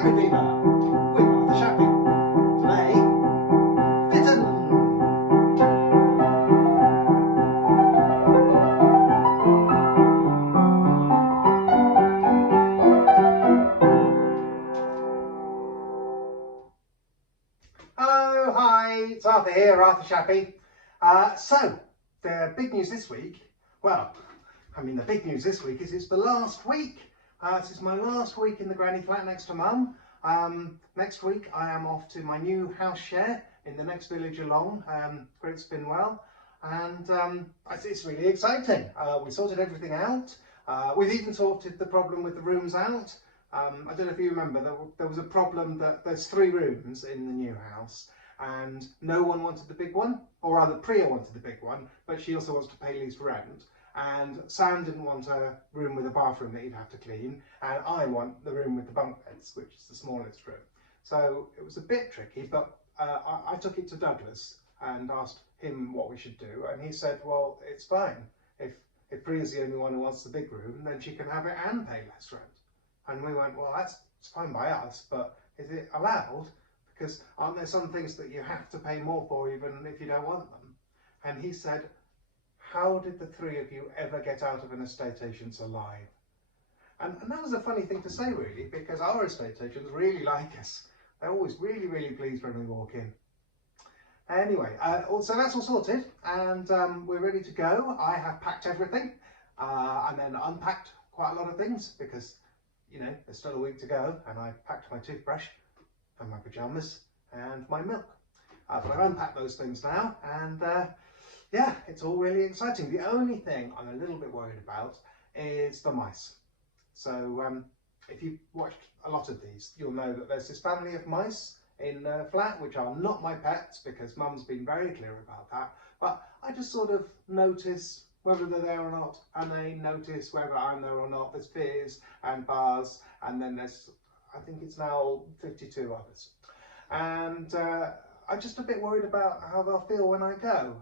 Cabin Fever with Arthur Shapping. Today, Fitton. Hello, hi, it's Arthur here, Arthur Shapping. So, the big news this week, the big news this week is it's the last week. This is my last week in the granny flat next to Mum. Next week I am off to my new house share in the next village along, Great Spinwell, and it's really exciting. We sorted everything out. We've even sorted the problem with the rooms out. I don't know if you remember, there was a problem that there's 3 rooms in the new house and no one wanted the big one, or rather Priya wanted the big one, but she also wants to pay least rent. And Sam didn't want a room with a bathroom that he'd have to clean, and I want the room with the bunk beds, which is the smallest room. So it was a bit tricky, but I took it to Douglas and asked him what we should do, and he said, well, it's fine. If Priya's the only one who wants the big room, then she can have it and pay less rent. And we went, well, that's fine by us, but is it allowed? Because aren't there some things that you have to pay more for even if you don't want them? And he said, how did the 3 of you ever get out of an estate agent's alive? And that was a funny thing to say, really, because our estate agents really like us. They're always really, really pleased when we walk in. Anyway, so that's all sorted, and we're ready to go. I have packed everything, and then unpacked quite a lot of things, because, you know, there's still a week to go, and I packed my toothbrush, and my pyjamas, and my milk. But I've unpacked those things now, and yeah, it's all really exciting. The only thing I'm a little bit worried about is the mice. So if you've watched a lot of these, you'll know that there's this family of mice in the flat, which are not my pets, because Mum's been very clear about that. But I just sort of notice whether they're there or not, and they notice whether I'm there or not. There's Fizz and Bars, and then there's, I think it's now 52 others. And I'm just a bit worried about how they'll feel when I go.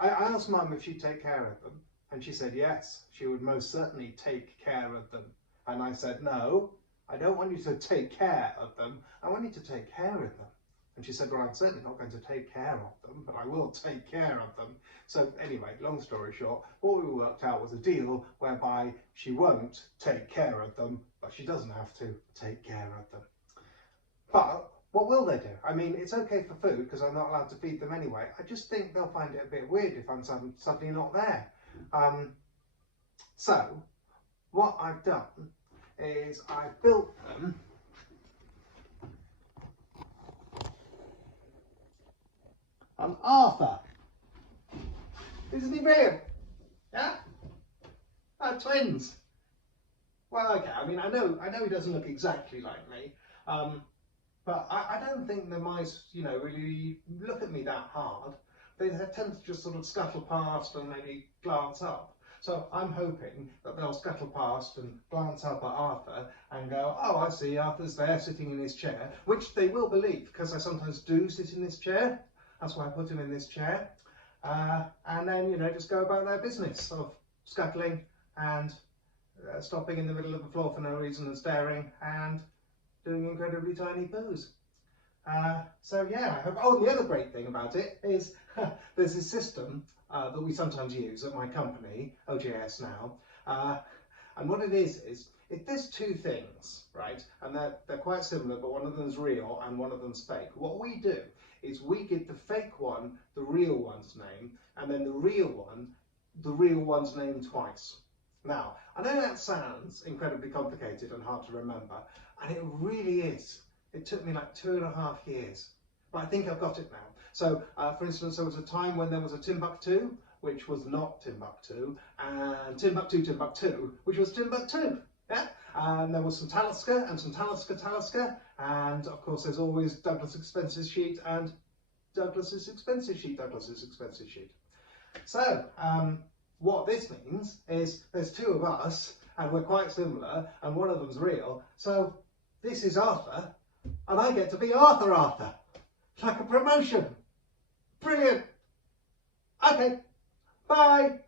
I asked Mum if she'd take care of them, and she said yes, she would most certainly take care of them. And I said, no, I don't want you to take care of them, I want you to take care of them. And she said, well, I'm certainly not going to take care of them, but I will take care of them. So anyway, long story short, what we worked out was a deal whereby she won't take care of them, but she doesn't have to take care of them. But what will they do? I mean, it's okay for food because I'm not allowed to feed them anyway. I just think they'll find it a bit weird if I'm suddenly not there. So what I've done is I've built them Arthur. Isn't he brilliant? Yeah? Twins. Well, okay, I mean, I know he doesn't look exactly like me. But I don't think the mice, you know, really look at me that hard. They tend to just sort of scuttle past and maybe glance up. So I'm hoping that they'll scuttle past and glance up at Arthur and go, oh, I see, Arthur's there sitting in his chair, which they will believe because I sometimes do sit in this chair. That's why I put him in this chair. And then, you know, just go about their business of scuttling and stopping in the middle of the floor for no reason and staring and doing incredibly tiny poos. So yeah, I hope. Oh, and the other great thing about it is there's this system that we sometimes use at my company, OJS now, and what it is if there's 2 things, right, and they're quite similar, but one of them's real and one of them's fake. What we do is we give the fake one the real one's name, and then the real one's name twice. Now, I know that sounds incredibly complicated and hard to remember, and it really is. It took me like 2.5 years, but I think I've got it now. So, for instance, there was a time when there was a Timbuktu, which was not Timbuktu, and Timbuktu, which was Timbuktu. Yeah? And there was some Talisker and some Talisker, and of course there's always Douglas expenses sheet and Douglas's expenses sheet. So, what this means is there's 2 of us, and we're quite similar, and one of them's real. So this is Arthur, and I get to be Arthur. It's like a promotion. Brilliant. Okay, bye.